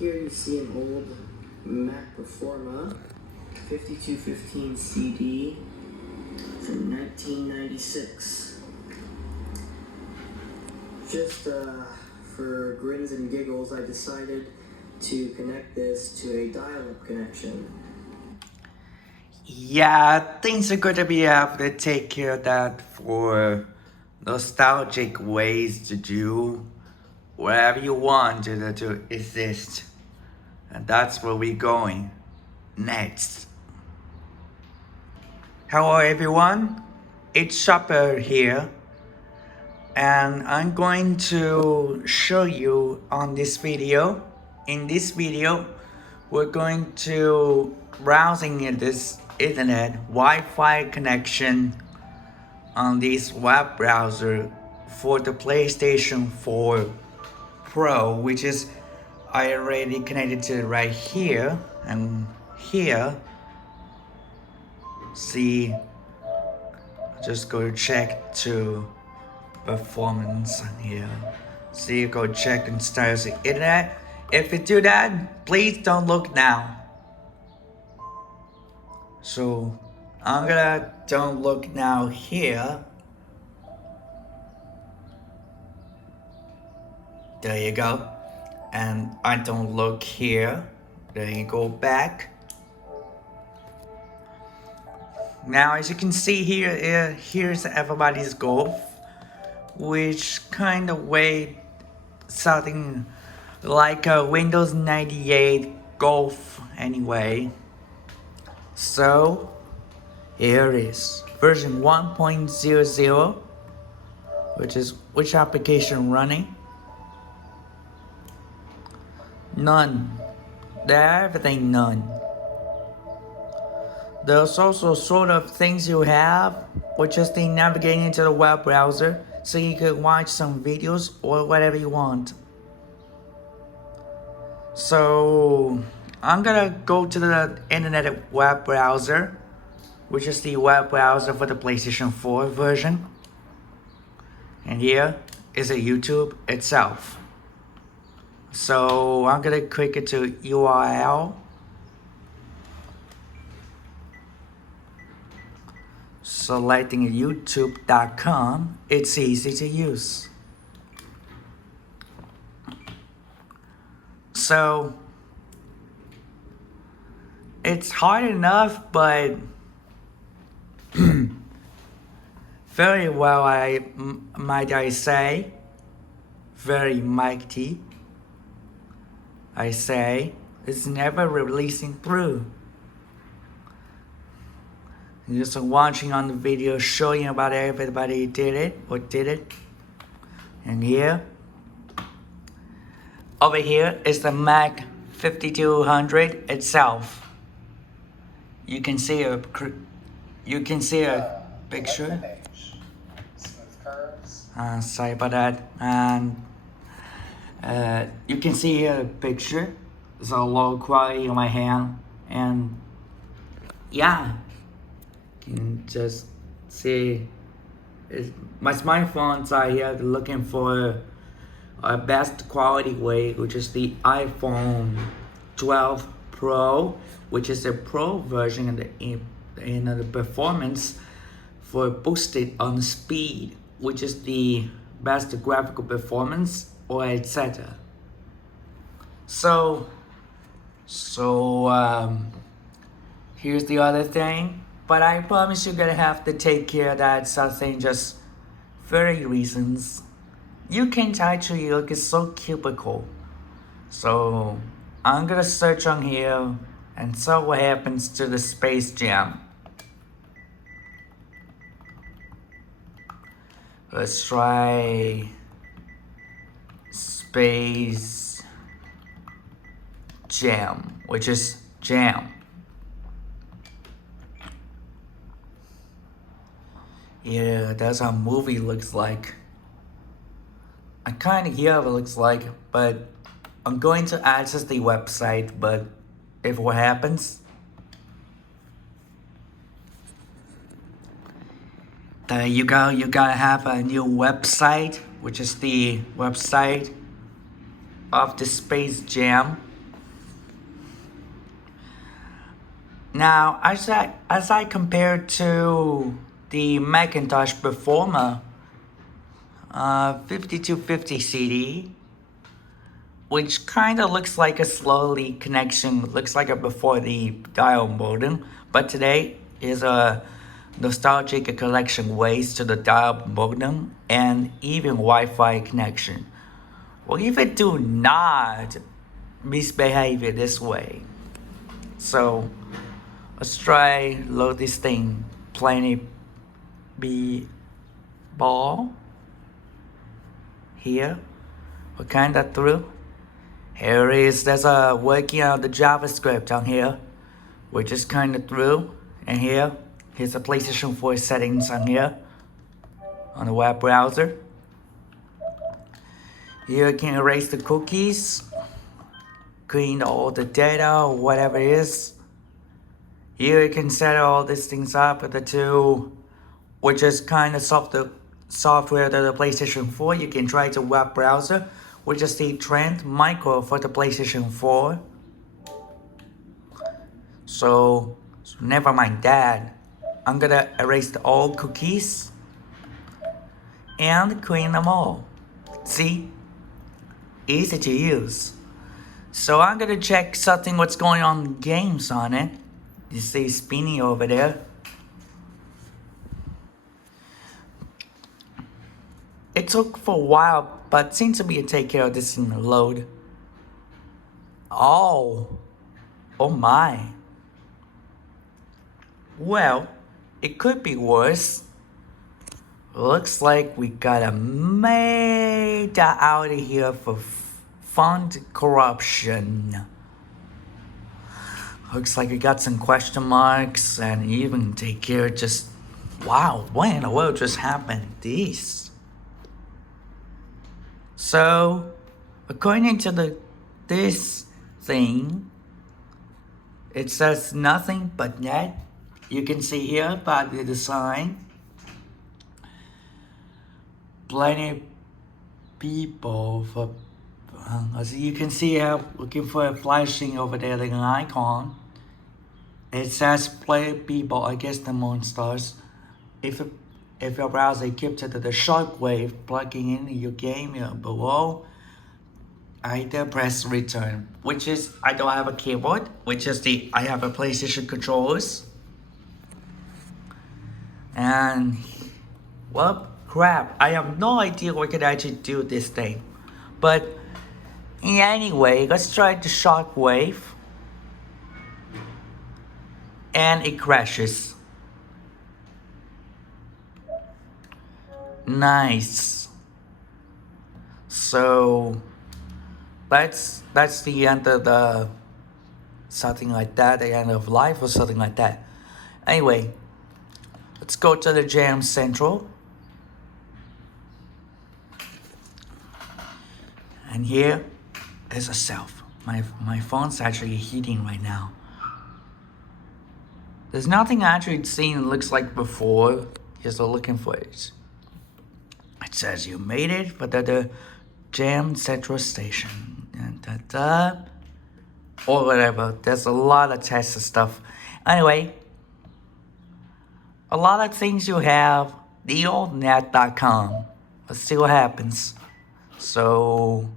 here you see an old Mac Performa 5215 CD from 1996. Just for grins and giggles, I decided to connect this to a dial-up connection. Yeah, things are going to be able to take care of that for nostalgic ways to do whatever you want to exist. And that's where we're going next. Hello everyone, it's Shopper here. And I'm going to show you on this video. In this video, we're going to browsing in this internet Wi-Fi connection on this web browser for the PlayStation 4 Pro, which is I already connected to right here and here. See, just go to check to performance here. See, go check and start the internet. If you do that, please don't look now. So I'm gonna don't look now here. There you go. And I don't look here. There you go back. Now as you can see here, here's everybody's golf, which kind of way something like a Windows 98 Golf anyway. So here it is, version 1.00, which application running? None. They're everything none. There's also sort of things you have, which is the navigating into the web browser, so you can watch some videos or whatever you want. So I'm gonna go to the internet web browser, which is the web browser for the PlayStation 4 version. And here is a YouTube itself. So I'm gonna click it to URL. Selecting youtube.com, it's easy to use. So it's hard enough, but very well, might I say, very mighty. I say, it's never releasing through. Just watching on the video showing about everybody did it or did it. And here, over here is the Mac 5200 itself. You can see a picture. Sorry about that. And you can see here a picture. It's a low quality on my hand, and yeah. You can just see my smartphones are here looking for a best quality way, which is the iPhone 12 Pro, which is the Pro version in the performance for boosted on speed, which is the best graphical performance or etc. So here's the other thing. But I promise you're gonna have to take care of that something just very reasons. You can actually look, it's so cubicle. So I'm gonna search on here and see what happens to the Space Jam. Let's try Space Jam, which is jam. Yeah, that's how a movie looks like. I kind of hear how it looks like, but I'm going to access the website, but if what happens, there you go, you gotta have a new website, which is the website of the Space Jam. Now, as I compare to the Macintosh Performer 5250 CD, which kind of looks like a slowly connection, looks like a before the dial modem, but today is a nostalgic collection ways to the dial modem and even Wi-Fi connection. Well, if it do not misbehave it this way, so let's try load this thing, Planet B ball here. We're kind of through. Here it is. There's a working on the JavaScript on here. We're just kind of through. And here's the PlayStation 4 settings on here on the web browser. Here you can erase the cookies, clean all the data or whatever it is. Here you can set all these things up with the two, which is kind of software that the PlayStation 4. You can try the web browser, which is the Trend Micro for the PlayStation 4. So never mind that. I'm gonna erase all cookies and clean them all. See? Easy to use. So I'm gonna check something what's going on in games on it. You see spinning over there. It took for a while, but seems to be take care of this in the load. Oh my. Well, it could be worse. Looks like we got a major out here for fund corruption. Looks like we got some question marks and even take care of just, wow, what in the world just happened? This. So, according to this thing, it says nothing but net. You can see here by the design. Plenty people for, as you can see here, looking for a flashing over there like an icon. It says play people against the monsters. If your browser keeps it to the shockwave plugging in your game here below, either press return, which is I don't have a keyboard, which is I have a PlayStation controllers. And well, crap, I have no idea what can actually do this thing. But anyway, let's try the shockwave. And it crashes. Nice. So that's the end of the something like that, the end of life or something like that. Anyway, let's go to the Jam Central. And here is a self. My phone's actually heating right now. There's nothing actually seen looks like before. Just looking for it. It says you made it for the Jam Central Station. Or whatever. There's a lot of tests and stuff. Anyway, a lot of things you have. theoldnet.com. Let's see what happens. So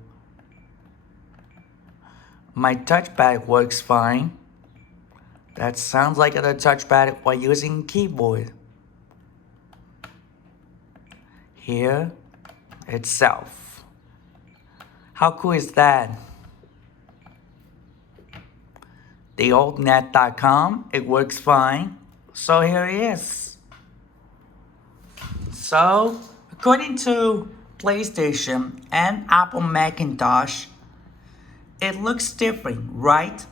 my touchpad works fine. That sounds like a touchpad while using keyboard. Here itself. How cool is that? theoldnet.com. It works fine. So here it is. So according to PlayStation and Apple Macintosh, it looks different, right?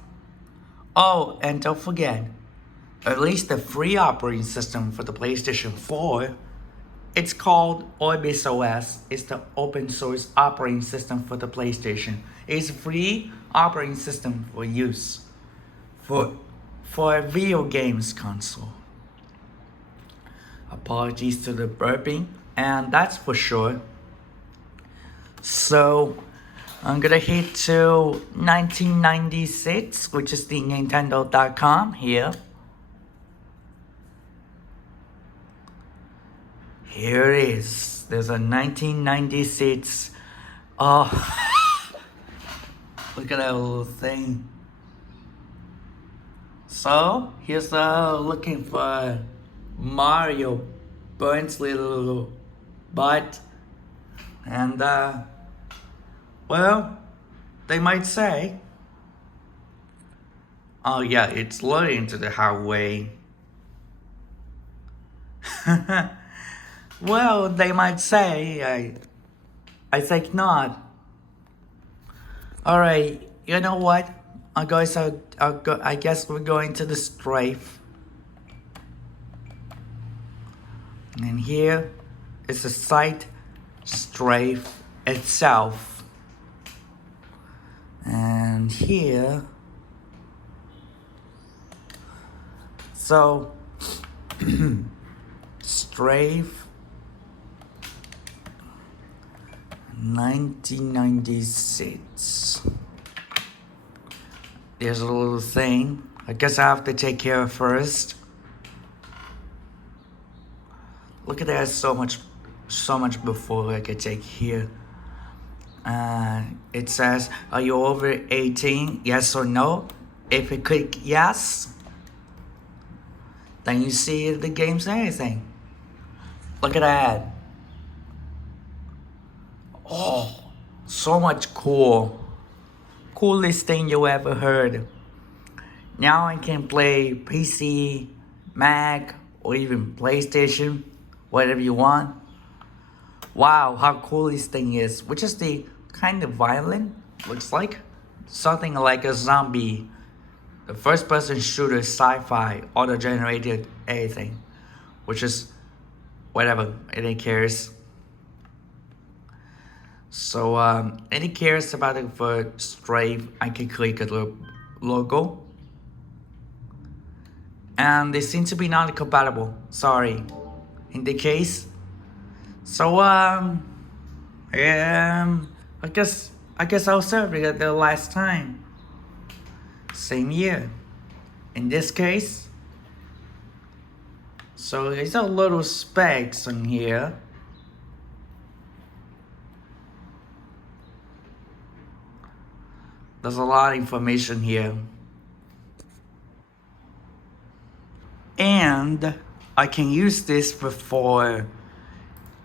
Oh, and don't forget, at least the free operating system for the PlayStation 4, it's called Orbis OS. It's the open source operating system for the PlayStation. It's a free operating system for use for a video games console. Apologies to the burping, and that's for sure. So I'm gonna hit to 1996, which is the Nintendo.com here. Here it is. There's a 1996. Oh, look at that little thing. So here's looking for Mario Burns' little butt, and well, they might say, oh yeah, it's leading to the highway. Well, they might say, I think not. Alright, you know what? I guess we're going to the strafe. And here is the site strafe itself. And here, so strafe 1996. There's a little thing. I guess I have to take care of first. Look at that, so much before I could take here. It says, are you over 18? Yes or no? If you click yes, then you see the game's anything. Look at that. Oh, so much coolest thing you ever heard. Now I can play PC, Mac, or even PlayStation, whatever you want. Wow, how cool this thing is. Which is the kind of violent, looks like. Something like a zombie. The first person shooter sci-fi, auto-generated anything. Which is whatever, it cares. So, any cares about it for strafe, I can click the logo. And they seem to be not compatible, sorry. In the case. So, I guess I'll serve it the last time. Same year. In this case. So, there's a little specs on here. There's a lot of information here. And I can use this before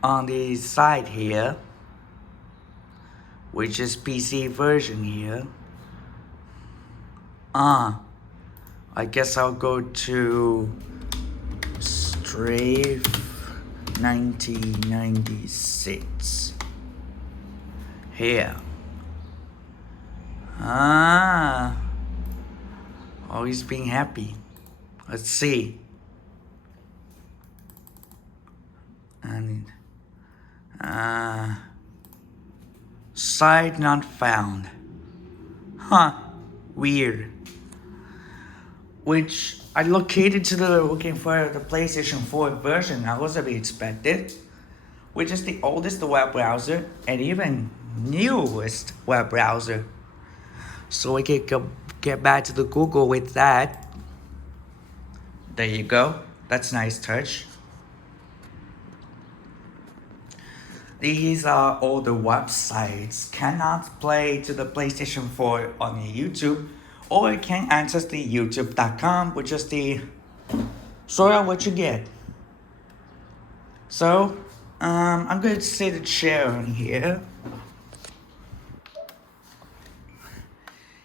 on the side here, which is PC version here. I guess I'll go to strafe 1996 here. Oh, he's being happy. Let's see. And site not found. Weird. Which I located to looking for the PlayStation 4 version. I was a bit expected, which is the oldest web browser and even newest web browser. So we can get back to the Google with that. There you go. That's a nice touch. These are all the websites. Cannot play to the PlayStation 4 on the YouTube, or you can access the youtube.com, which is the sort of what you get. So, I'm going to say the share on here.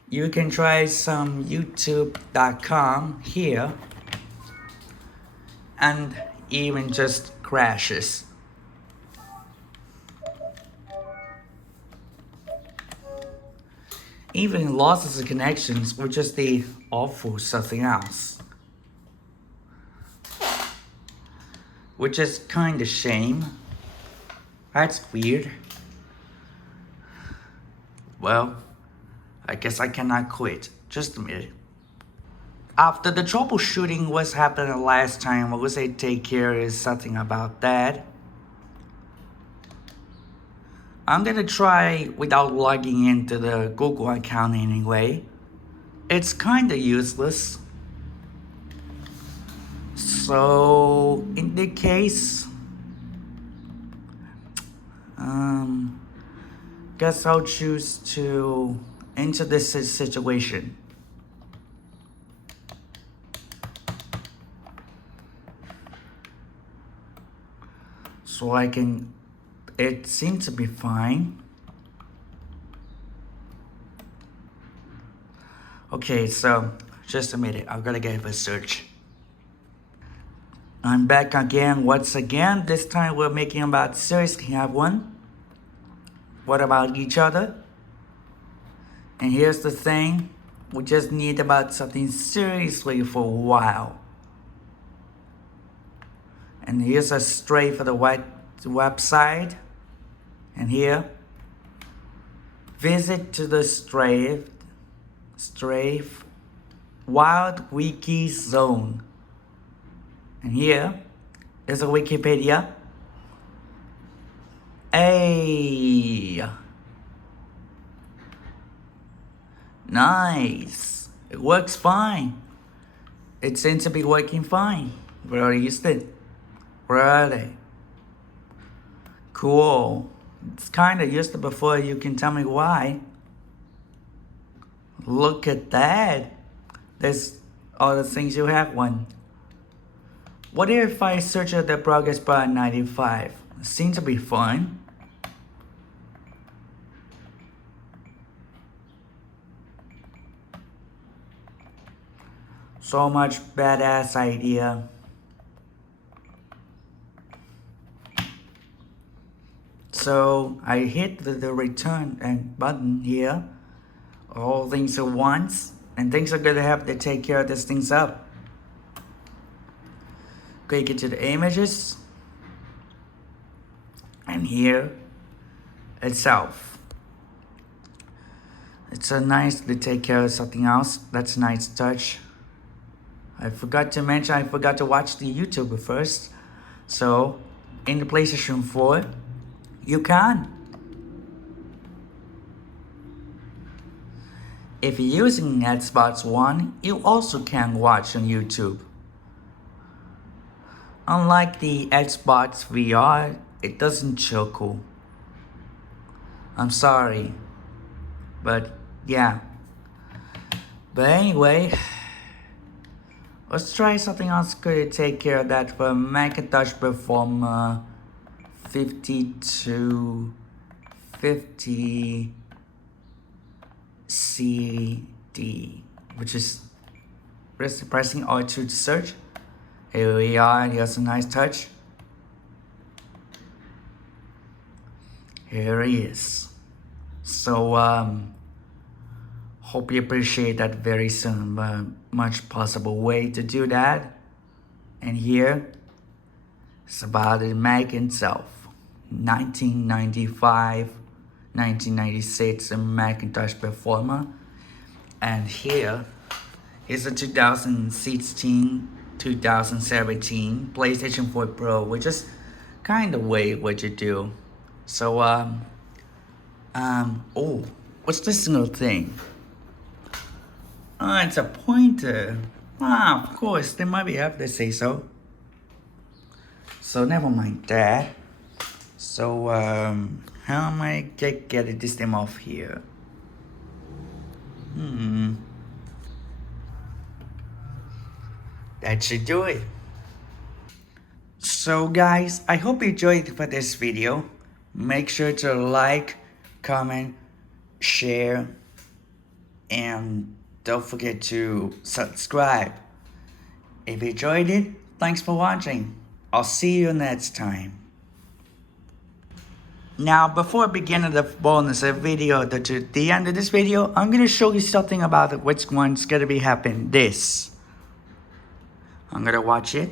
You can try some youtube.com here, and even just crashes. Even losses of connections, which is the awful something else. Which is kinda shame. That's weird. Well, I guess I cannot quit. Just a minute. After the troubleshooting was happening last time, I was say take care of something about that. I'm gonna try without logging into the Google account anyway. It's kinda useless. So, in the case, Guess I'll choose to enter this situation. So I can, it seems to be fine. Okay, so just a minute, I'm gonna give a search. I'm back again, once again. This time we're making about seriously have one. What about each other? And here's the thing, we just need about something seriously for a while. And here's a stray for the website. And here, visit to the strafe wild wiki zone. And here is a Wikipedia. Hey, nice. It works fine. It seems to be working fine. We already used it. Where are they? Cool. It's kind of used it before. You can tell me why. Look at that. There's all the things you have one. What if I search at the progress bar 95? It seems to be fun. So much badass idea. So I hit the return and button here. All things at once. And things are gonna have to take care of these things up. Click into the images. And here itself. It's a nice to take care of something else. That's a nice touch. I forgot to mention, I forgot to watch the YouTube first. So in the PlayStation 4, you can. If you're using Xbox One, you also can watch on YouTube. Unlike the Xbox VR, it doesn't chuckle. I'm sorry. But yeah. But anyway, let's try something else to take care of that for Macintosh Performer 5250 CD, which is pressing R2 to search. Here we are, here's a nice touch. Here he is. So hope you appreciate that very soon, but much possible way to do that. And here it's about the Mac itself. 1995, 1996 Macintosh Performer. And here is a 2016, 2017 PlayStation 4 Pro, which is kind of way what you do. So oh, what's this little thing? Oh, it's a pointer. Ah, of course, they might be have to say so. So never mind that. So how am I get this thing off here? That should do it. So guys, I hope you enjoyed for this video. Make sure to like, comment, share, and don't forget to subscribe. If you enjoyed it, thanks for watching. I'll see you next time. Now, before beginning the bonus video to the end of this video, I'm gonna show you something about which one's gonna be happening. This. I'm gonna watch it.